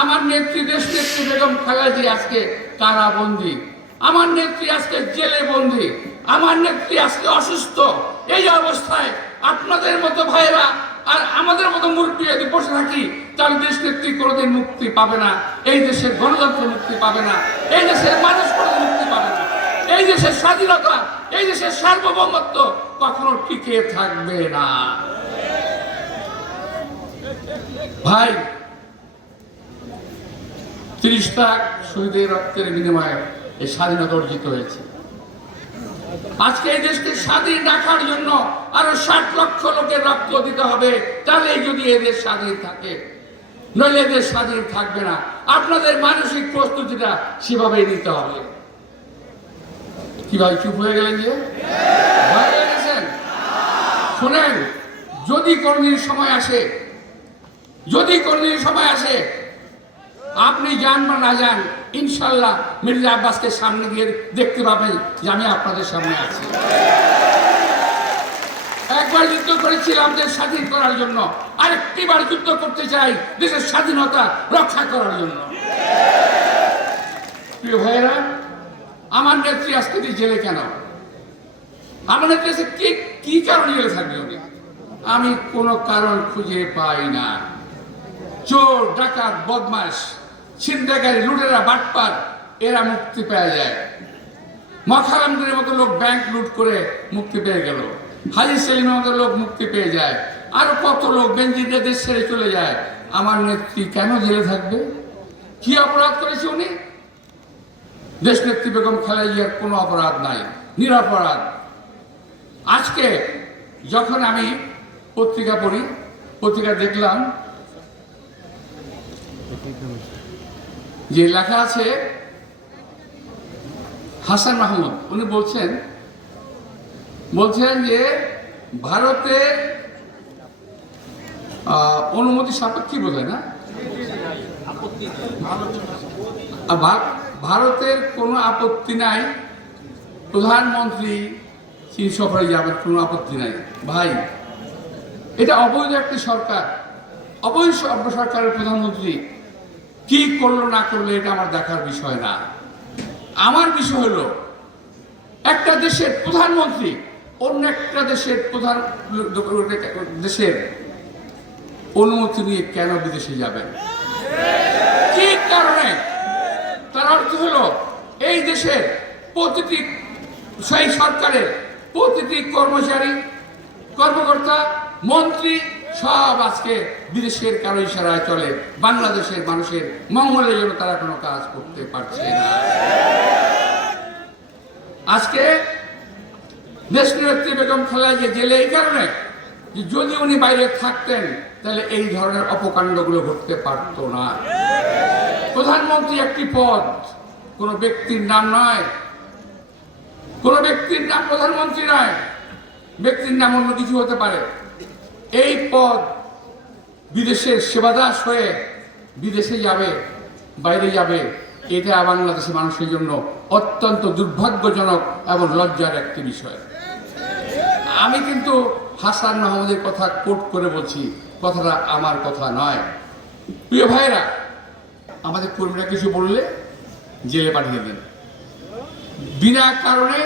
আমার নেত্রী দেশ নেত্রী বেগম খালেদা জিয়া আজকে কারাবন্দী, আমার নেত্রী আজকে জেলে বন্দী, আমার নেত্রী আজকে অসুস্থ। এই অবস্থায় আপনাদের মতো ভাইরা আর আমাদের মতো মুরব্বী যদি বসে থাকি, তাহলে দেশ নেত্রী কোনোদিন মুক্তি পাবে না, এই দেশের গণতন্ত্র মুক্তি পাবে না, এই দেশের মানুষ কোনোদিন মুক্তি পাবে না, এই দেশের স্বাধীনতা, এই দেশের সার্বভৌমত্ব কখনো টিকে থাকবে না। ভাই, ৩০ লাখ শহীদের রক্তের বিনিময়ে এই স্বাধীনতা অর্জিত হয়েছে। আজকে এই দেশকে স্বাধীন রাখার জন্য আরো ৬০ লক্ষ লোকের রক্ত দিতে হবে, তাহলে যদি এদের স্বাধীন থাকে, নইলে এদের স্বাধীন থাকবে না। আপনাদের মানসিক প্রস্তুতিটা সেভাবেই নিতে হবে। কি ভাই, চুপ হয়ে গেলেন যে? ভয় পেয়ে গেছেন? শোনেন, যদি কোনদিন সময় আসে, যদি কোনদিন সময় আসে, আপনি যান বা না যান, ইনশাল্লাহ মির্জা আব্বাসকে সামনে গিয়ে দেখতে পাবেন যে আমি আপনাদের সামনে আছি। একবার যুদ্ধ করেছিলাম দেশ স্বাধীন করার জন্য, আরেকটি বার যুদ্ধ করতে চাই দেশের স্বাধীনতা রক্ষা করার জন্য। প্রিয় ভাইয়েরা, আমার নেত্রী আজকে জেলে কেন? আমার নেত্রী কি কারণে জেলে থাকবে উনি? আমি কোনো কারণ খুঁজে পাই না। চোর, ডাকাত, বদমাশ, ছিনতাইকারী, লুটেরা, বাটপার, এরা মুক্তি পেয়ে যায়। মখারামদের মতো লোক ব্যাংক লুট করে মুক্তি পেয়ে গেল, হাজি সেলিমের মতো লোক মুক্তি পেয়ে যায়, আরো কত লোক বেঞ্জিরা দেশ ছেড়ে চলে যায়। আমার নেত্রী কেন জেলে থাকবে? কি অপরাধ করেছে উনি? দেশ নেত্রী বেগম খালেদা জিয়ার কোনো অপরাধ নাই, নিরপরাধ। আজকে যখন আমি পত্রিকা পড়ি, পত্রিকা দেখলাম যে লেখা আছে হাসান মাহমুদ, উনি বলছেন যে ভারতে অনুমতি সাপেক্ষে বোঝায় না, ভারতের কোনো আপত্তি নাই, প্রধানমন্ত্রী চীন সফরে যাবেন, কোনো আপত্তি নাই। ভাই, এটা অবৈধ একটি সরকার, অবৈধ সরকারের প্রধানমন্ত্রী কি করলো না করলো এটা আমার দেখার বিষয় না। আমার বিষয় হলো একটা দেশের প্রধানমন্ত্রী অন্য একটা দেশের অনুমতি নিয়ে কেন বিদেশে যাবেন, কি কারণে? তার অর্থ হলো এই দেশের প্রতিটি, সেই সরকারের প্রতিটি কর্মচারী, কর্মকর্তা, মন্ত্রী সব আজকে বিদেশের কারো ইশারায় চলে। বাংলাদেশের মানুষের মঙ্গলের জন্য তারা কোনো কাজ করতে পারছে না। আজকে দেশ নেত্রী বেগম খালেদা জিয়া জেলে এই কারণে যে যদি উনি বাইরে থাকতেন তাহলে এই ধরনের অপকাণ্ডগুলো ঘটতে পারত না। প্রধানমন্ত্রী একটি পদ, কোনো ব্যক্তির নাম নয়, কোনো ব্যক্তির নাম প্রধানমন্ত্রী নয়, ব্যক্তির নাম অন্য কিছু হতে পারে। এই পদ বিদেশের সেবাদাস হয়ে বিদেশে যাবে, বাইরে যাবে, এটা বাংলাদেশের মানুষের জন্য অত্যন্ত দুর্ভাগ্যজনক এবং লজ্জার একটি বিষয়। আমি কিন্তু হাসান মাহমুদের কথা কোট করে বলছি, কথাটা আমার কথা নয়। প্রিয় ভাইরা, আমাদের কর্মীরা কিছু বললে জেলে পাঠিয়ে দেন, বিনা কারণে,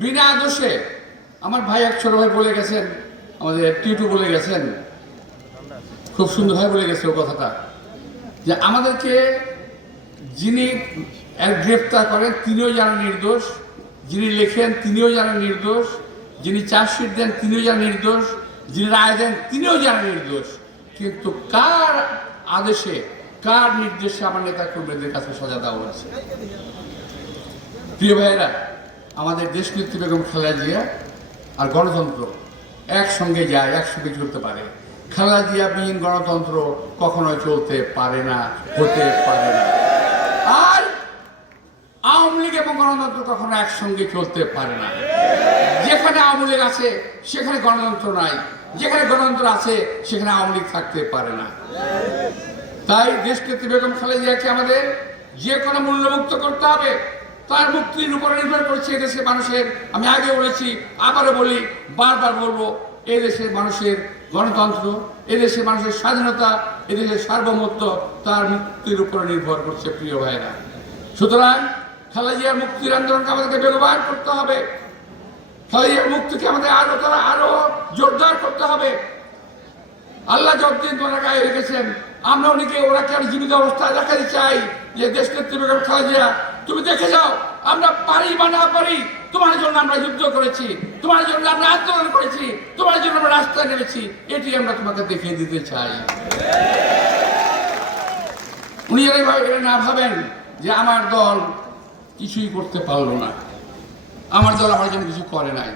বিনা দোষে। আমার ভাই, এক ছোট ভাই বলে গেছেন, আমাদের টিটু বলে গেছেন, খুব সুন্দরভাবে বলে গেছে ও কথাটা, যে আমাদেরকে যিনি গ্রেফতার করেন তিনিও জানেন নির্দোষ, যিনি লেখেন তিনিও জানেন নির্দোষ, যিনি চার্জশিট দেন তিনিও জানেন নির্দোষ, যিনি রায় দেন তিনিও জানেন নির্দোষ। কিন্তু কার আদেশে, কার নির্দেশে আমার নেতা কর্মীদের কাছে সাজা দেওয়া হয়েছে? প্রিয় ভাইয়েরা, আমাদের দেশ নেত্রী বেগম খালেদা জিয়া আর গণতন্ত্র একসঙ্গে যায়, একসঙ্গে চলতে পারে। খালেদা জিয়া বিহীন গণতন্ত্র কখনোই চলতে পারে না, হতে পারে না। আর আওয়ামী লীগ এবং গণতন্ত্র কখনো একসঙ্গে চলতে পারে না। যেখানে আওয়ামী লীগ আছে সেখানে গণতন্ত্র নাই, যেখানে গণতন্ত্র আছে সেখানে আওয়ামী লীগ থাকতে পারে না। তাই দেশনেত্রী বেগম খালেদা জিয়াকে আমাদের যে কোনো মূল্যমুক্ত করতে হবে। তার মুক্তির উপরে নির্ভর করছে এদেশের মানুষের, আমি আগে বলেছি, আবারও বলি, বারবার বলবো, এদেশের মানুষের গণতন্ত্র, এদেশের মানুষের স্বাধীনতা, এদেশের সার্বভৌমত্ব তার মুক্তির উপর নির্ভর করছে প্রিয় ভাইরা। সুতরাং খালেদা জিয়ার মুক্তির আন্দোলনকে আমাদেরকে বেগবান করতে হবে। খালেদা জিয়ার মুক্তিকে আমাদের আরো জোরদার করতে হবে। আল্লাহ যতদিন তোমার গায়ে রেখেছেন, আমরা ওনাকে আমি জীবিত অবস্থায় দেখাতে চাই যে দেশ নেত্রী বেগম খালেদা জিয়া, তুমি দেখে যাও আমরা পারি বা না পারি, তোমার জন্য আমরা যুদ্ধ করেছি, তোমার জন্য আমরা আন্দোলন করেছি, তোমার জন্য আমরা রাস্তায় নেমেছি, এটি আমরা তোমাকে দেখিয়ে দিতে চাই। উনি এটা না ভাবেন যে আমার দল কিছুই করতে পারলো না, আমার দল আমার জন্য কিছু করে নাই।